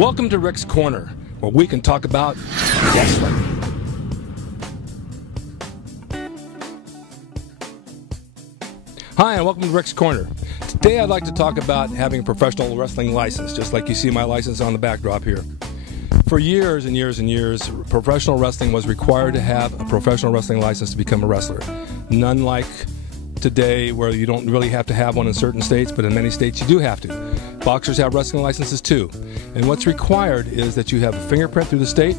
Welcome to Rick's Corner, where we can talk about wrestling. Hi, and welcome to Rick's Corner. Today I'd like to talk about having a professional wrestling license, just like you see my license on the backdrop here. For years and years and years, professional wrestling was required to have a professional wrestling license to become a wrestler. None like today, where you don't really have to have one in certain states, but in many states you do have to. Boxers have wrestling licenses too. And what's required is that you have a fingerprint through the state,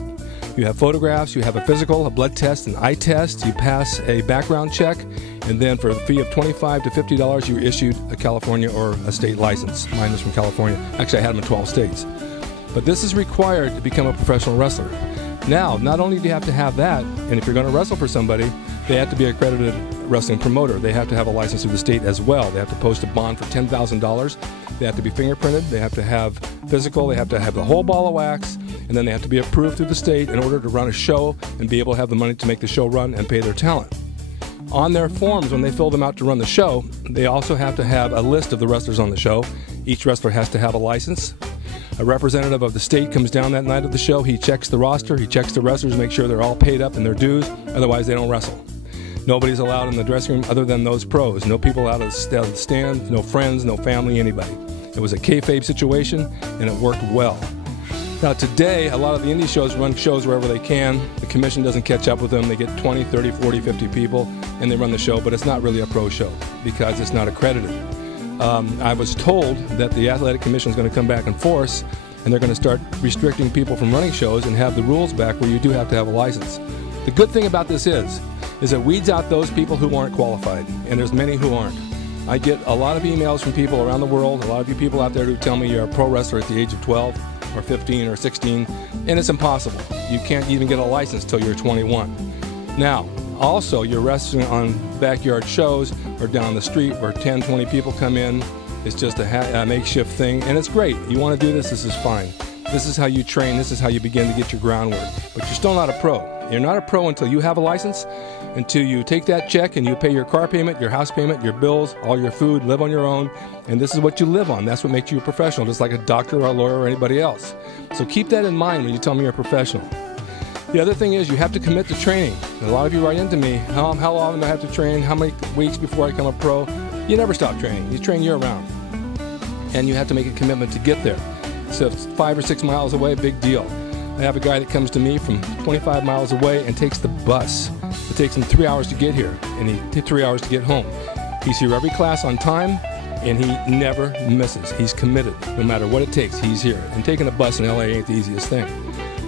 you have photographs, you have a physical, a blood test, an eye test, you pass a background check, and then for a fee of $25 to $50, you're issued a California or a state license. Mine was from California. Actually, I had them in 12 states. But this is required to become a professional wrestler. Now, not only do you have to have that, and if you're going to wrestle for somebody, they have to be an accredited wrestling promoter. They have to have a license through the state as well. They have to post a bond for $10,000. They have to be fingerprinted. They have to have physical. They have to have the whole ball of wax. And then they have to be approved through the state in order to run a show and be able to have the money to make the show run and pay their talent. On their forms, when they fill them out to run the show, they also have to have a list of the wrestlers on the show. Each wrestler has to have a license. A representative of the state comes down that night of the show. He checks the roster. He checks the wrestlers, make sure they're all paid up in their dues. Otherwise, they don't wrestle. Nobody's allowed in the dressing room other than those pros. No people out of the stand, no friends, no family, anybody. It was a kayfabe situation, and it worked well. Now today, a lot of the indie shows run shows wherever they can. The commission doesn't catch up with them. They get 20, 30, 40, 50 people, and they run the show, but it's not really a pro show because it's not accredited. I was told that the Athletic Commission is going to come back in force, and they're going to start restricting people from running shows and have the rules back where you do have to have a license. The good thing about this is it weeds out those people who aren't qualified, and there's many who aren't. I get a lot of emails from people around the world, a lot of you people out there who tell me you're a pro wrestler at the age of 12 or 15 or 16, and it's impossible. You can't even get a license till you're 21. Now, also, you're wrestling on backyard shows or down the street where 10, 20 people come in. It's just a makeshift thing, and it's great. You want to do this, this is fine. This is how you train. This is how you begin to get your groundwork. But you're still not a pro. You're not a pro until you have a license, until you take that check and you pay your car payment, your house payment, your bills, all your food, live on your own, and this is what you live on. That's what makes you a professional, just like a doctor or a lawyer or anybody else. So keep that in mind when you tell me you're a professional. The other thing is you have to commit to training. And a lot of you write into me, how long do I have to train? How many weeks before I become a pro? You never stop training. You train year-round. And you have to make a commitment to get there. So if it's 5 or 6 miles away, big deal. I have a guy that comes to me from 25 miles away and takes the bus. It takes him 3 hours to get here, and he takes 3 hours to get home. He's here every class on time, and he never misses. He's committed. No matter what it takes, he's here. And taking a bus in LA ain't the easiest thing.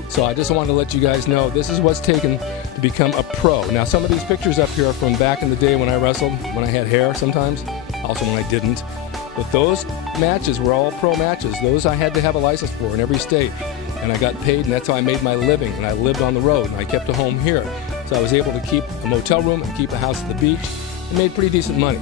So I just wanted to let you guys know this is what's taken to become a pro. Now, some of these pictures up here are from back in the day when I wrestled, when I had hair sometimes, also when I didn't. But those matches were all pro matches. Those I had to have a license for in every state. And I got paid, and that's how I made my living. And I lived on the road, and I kept a home here. So I was able to keep a motel room and keep a house at the beach and made pretty decent money.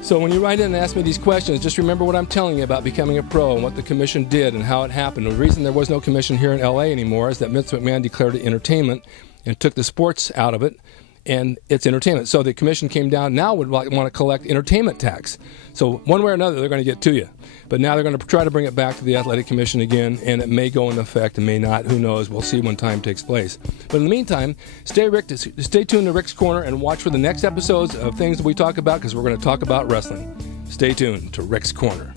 So when you write in and ask me these questions, just remember what I'm telling you about becoming a pro and what the commission did and how it happened. The reason there was no commission here in LA anymore is that Vince McMahon declared it entertainment and took the sports out of it, and it's entertainment. So the commission came down, now would want to collect entertainment tax. So one way or another, they're going to get to you. But now they're going to try to bring it back to the Athletic Commission again, and it may go into effect, it may not. Who knows? We'll see when time takes place. But in the meantime, stay tuned to Rick's Corner and watch for the next episodes of things that we talk about, because we're going to talk about wrestling. Stay tuned to Rick's Corner.